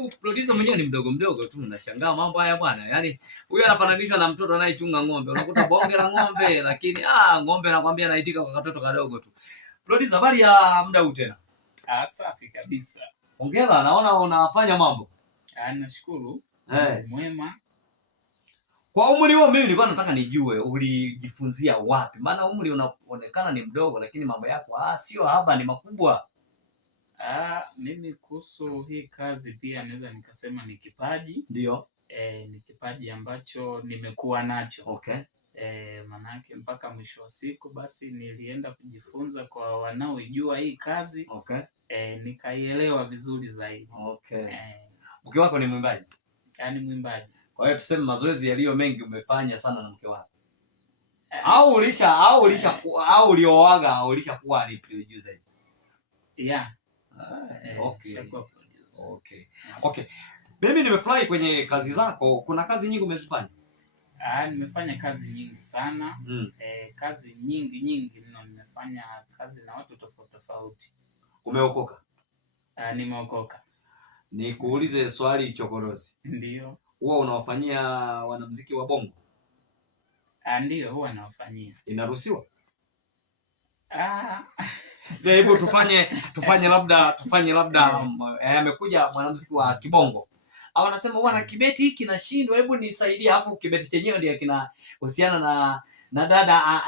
Alafu producer mwenyewe ni mdogo mdogo tu, unashangaa mambo haya bwana. Yaani huyu anafananishwa na mtoto anayechunga ng'ombe. Unakuta bonge la ng'ombe lakini ng'ombe nakwambia anaitika kwa katoto kadogo tu. Producer, habari ya muda huu tena? Safi kabisa. Hongera, naona unafanya mambo. Nashukuru. Mwema. Kwa umri huo mimi nilikuwa nataka nijue ulijifunzia wapi? Maana umri unaonekana ni mdogo lakini mambo yako sio haba, ni makubwa. Mimi kuhusu hii kazi pia naweza nikasema ni kipaji. Ndio. Ni kipaji ambacho nimekuwa nacho. Okay. Manake mpaka mwisho wa siku basi nilienda kujifunza kwa wanaoijua hii kazi. Okay. Nikaielewa vizuri zaidi. Okay. Mke wako ni mwimbaji? Ni mwimbaji. Kwa hiyo tuseme mazoezi yaliyo mengi umefanya sana na mke wako. Au ulishakuwa ni producer? Yeah. Okay. Okay. Mimi nimefurahi kwenye kazi zako. Kuna kazi nyingi umezifanya? Nimefanya kazi nyingi sana. Kazi nyingi mno. Nimefanya kazi na watu tofauti tofauti. Umeokoka? Nimeokoka. Nikuulize swali chokonozi. Ndio. Huwa unawafanyia wanamuziki wa bongo? Ndio, huwa nawafanyia. Inaruhusiwa? Hebu tufanye labda amekuja mwanamuziki wa kibongo. Au anasema huwa na kibeti hiki kinashindwa, hebu nisaidie, afu kibeti chenyewe ndio kinahusiana na dada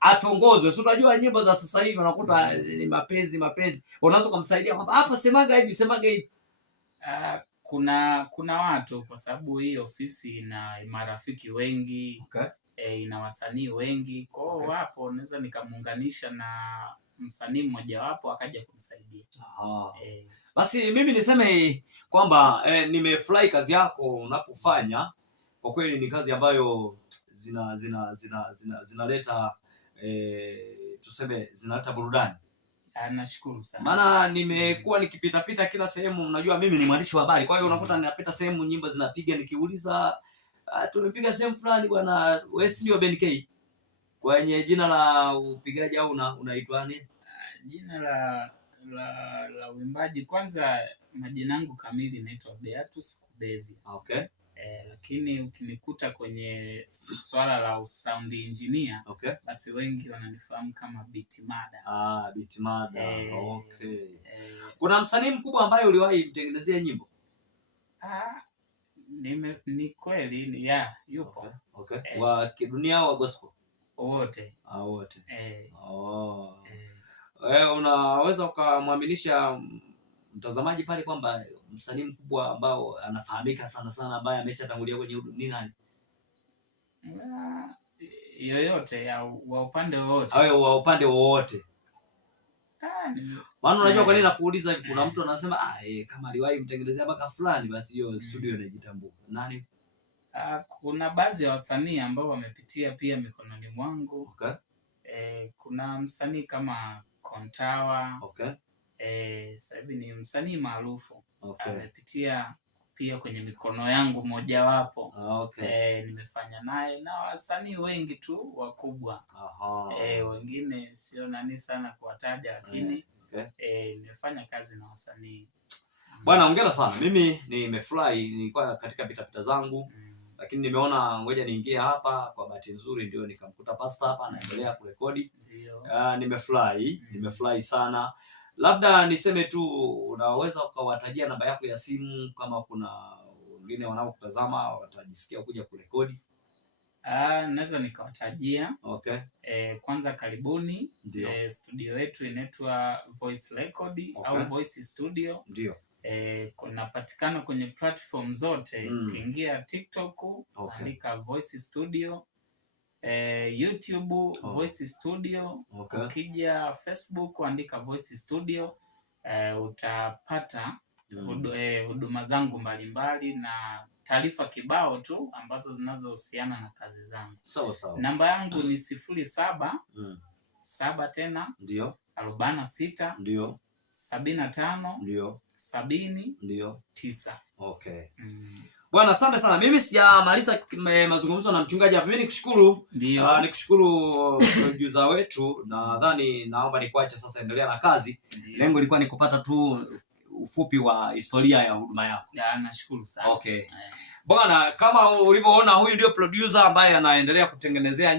atongozwe. Si unajua nyimbo za sasa hivi unakuta ni mapenzi. Unaweza kumsaidia kwamba hapa semaga hivi. Kuna watu, kwa sababu hii ofisi ina marafiki wengi. Okay. Ina wasanii wengi. Kwa hiyo wapo naweza nikamuunganisha na msanii mmoja wapo akaja kumsaidia. Basi mimi niseme kwamba nimefurahi kazi yako unapofanya. Kwa kweli ni kazi ambayo zinaleta tuseme zinaleta burudani. Nashukuru sana. Maana nimekuwa nikipita kila sehemu, unajua mimi ni mwandishi wa habari. Kwa hiyo unakuta ninapita sehemu nyimbo zinapiga, nikiuliza tumepiga sehemu fulani bwana, wewe sio Ben K. Kwenye jina la upigaji au unaitwa nini? Jina la uimbaji, kwanza majina yangu kamili naitwa Beatus Kubezi. Okay. Lakini ukinikuta kwenye swala la sound engineer, okay, basi wengi wananifahamu kama Bitmada. Bitmada. Okay. Kuna msanii mkubwa ambaye uliwahi mtengenezea nyimbo? Ni kweli yupo. Okay. Wa kidunia au wa gospel? Wote. Wote. Unaweza ukamwaminisha mtazamaji pale kwamba msanii mkubwa ambao anafahamika sana ambaye ameshatangulia kwenye ni nani? Yoyote wa upande wowote. Wa upande wowote. Maana unajua kwa nini nakuuliza hivi, kuna mtu anasema kama aliwahi mtengenezea mpaka fulani basi hiyo studio inajitambua. Nani? Kuna baadhi ya wasanii ambao wamepitia pia mikononi mwangu. Okay. Kuna msanii kama Kontawa. Okay. Sasa hivi ni msanii maarufu. Okay. Amepitia pia kwenye mikono yangu mojawapo. Okay. Nimefanya naye na wasanii wengi tu wakubwa. Wengine sio nani sana kuwataja, lakini nimefanya kazi na wasanii. Bwana, hongera sana. Mimi nimefurahi, nilikuwa katika pitapita zangu. Lakini nimeona ngoja niingie hapa, kwa bahati nzuri ndio nikamkuta Pastor hapa anaendelea kurekodi. Nimefurahi sana. Labda niseme tu, unaweza ukawatajia namba yako ya simu kama kuna wengine wanaokutazama watajisikia kuja kurekodi? Naweza nikawatajia. Okay. Kwanza karibuni. Studio yetu inaitwa Voice Record. Okay. Au Voice Studio. Ndio. Kunapatikana kwenye platform zote. Ukiingia TikTok, andika Voice Studio. YouTube, Voice Studio. Okay. Ukija Facebook andika Voice Studio, utapata huduma zangu mbalimbali na taarifa kibao tu ambazo zinazohusiana na kazi zangu. Sawa. Namba yangu ni 07 7 tena ndio 46 ndio 75 ndio 70 ndio 9. Okay. Bwana, asante sana. Mimi sijamaliza mazungumzo na mchungaji hapa. Mimi nikushukuru. Nikushukuru producer wetu. Nadhani naomba nikuache sasa, endelea na kazi. Lengo lilikuwa ni kupata tu ufupi wa historia ya huduma yako. Nashukuru sana. Okay. Bwana, kama ulivyoona huyu ndio producer ambaye anaendelea kutengenezea